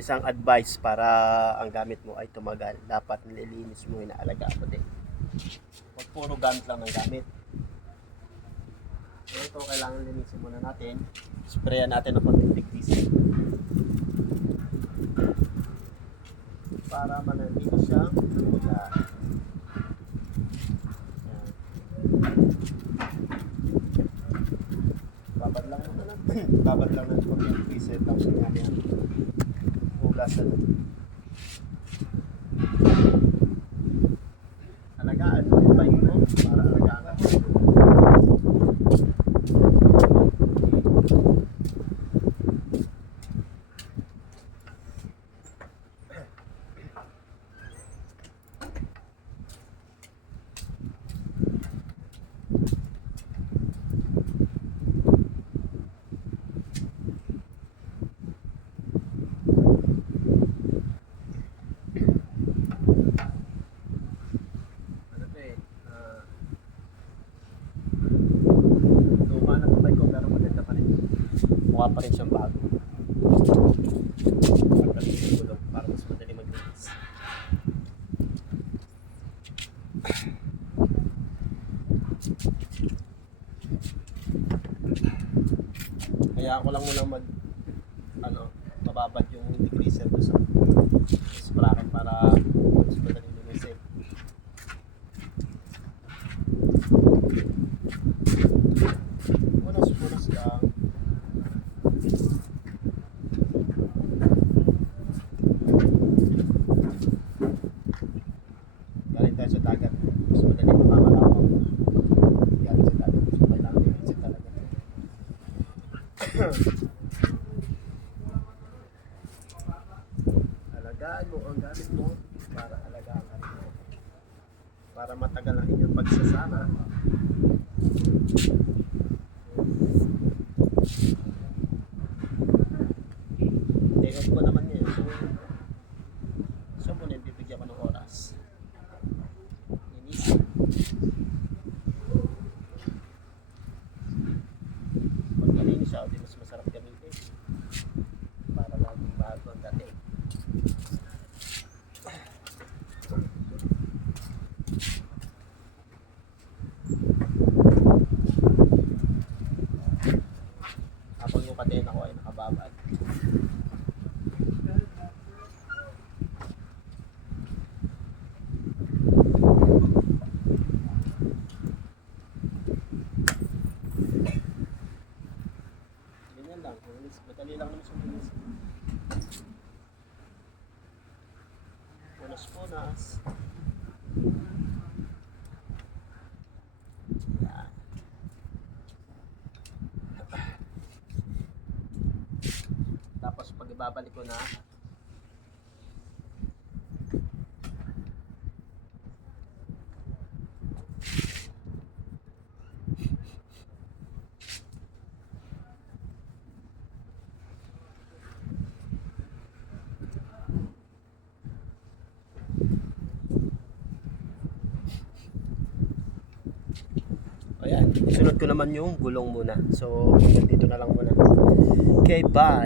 Isang advice para ang gamit mo ay tumagal, dapat nililinis mo, inaalagaan mo din. Huwag puro gamit lang ng gamit. So ito, kailangan linisin muna natin. Sprayan natin ng konting degreaser para manatili siyang lumula. Babad lang muna lang. Babad lang ng konting degreaser, tapos yan. Hugasan. Alagaan mo yung bike mo para alagaan ka. Mukha pa rin siyang bago. Para mas madali mag-release. Kaya ako lang muna mababad yung degreaser doon sa sprocket para mas madali lumisin. Punas lang. Galing tayo sa dagat, mas madali mapamalaman. Galing sa dagat, so kailangan i-visit talaga. Alagaan mo ang gamit mo para alagaan ka rin mo. Para matagal ang inyong pagsasama. Take off ko naman yun. So muna yung bibigyan ko ng oras. Linisin. Pag malinis siya, di mas masarap gamitin. Para laging bago ang dating. Habang yung kadena ko ay nakababad. Ganyan lang, madali lang naman sumilis. Punas. Yan. Tapos pag ibabalik ko na, ayan, isunod ko naman yung gulong muna. So, dito na lang muna. Okay, bye!